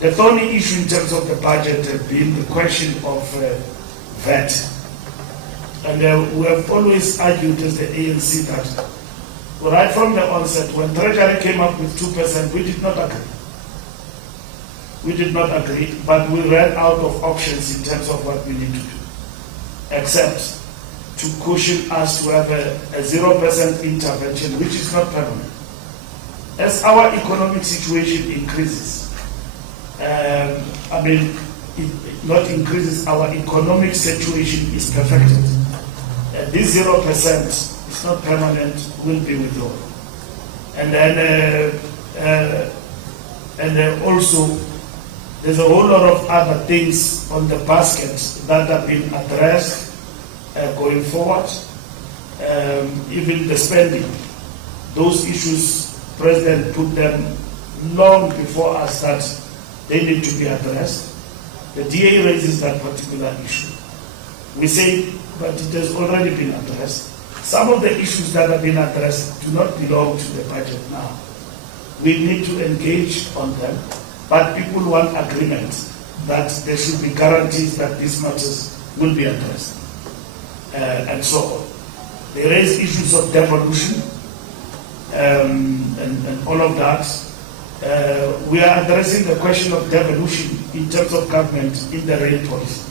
The thorny issue in terms of the budget has been the question of VAT. And we have always argued as the ANC that right from the onset, when Treasury came up with 2%, we did not agree. We did not agree, but we ran out of options in terms of what we need to do, except to cushion us to have a 0% intervention, which is not permanent. As our economic situation increases, it not increases, our economic situation is perfected. This 0% is not permanent, will be withdrawn. And then also, there's a whole lot of other things on the basket that have been addressed going forward. Even the spending, those issues, President put them long before us that they need to be addressed. The DA raises that particular issue. We say, but it has already been addressed. Some of the issues that have been addressed do not belong to the budget now. We need to engage on them, but people want agreement that there should be guarantees that these matters will be addressed, and so on. They raise issues of devolution and all of that. We are addressing the question of devolution in terms of government in the rail policy.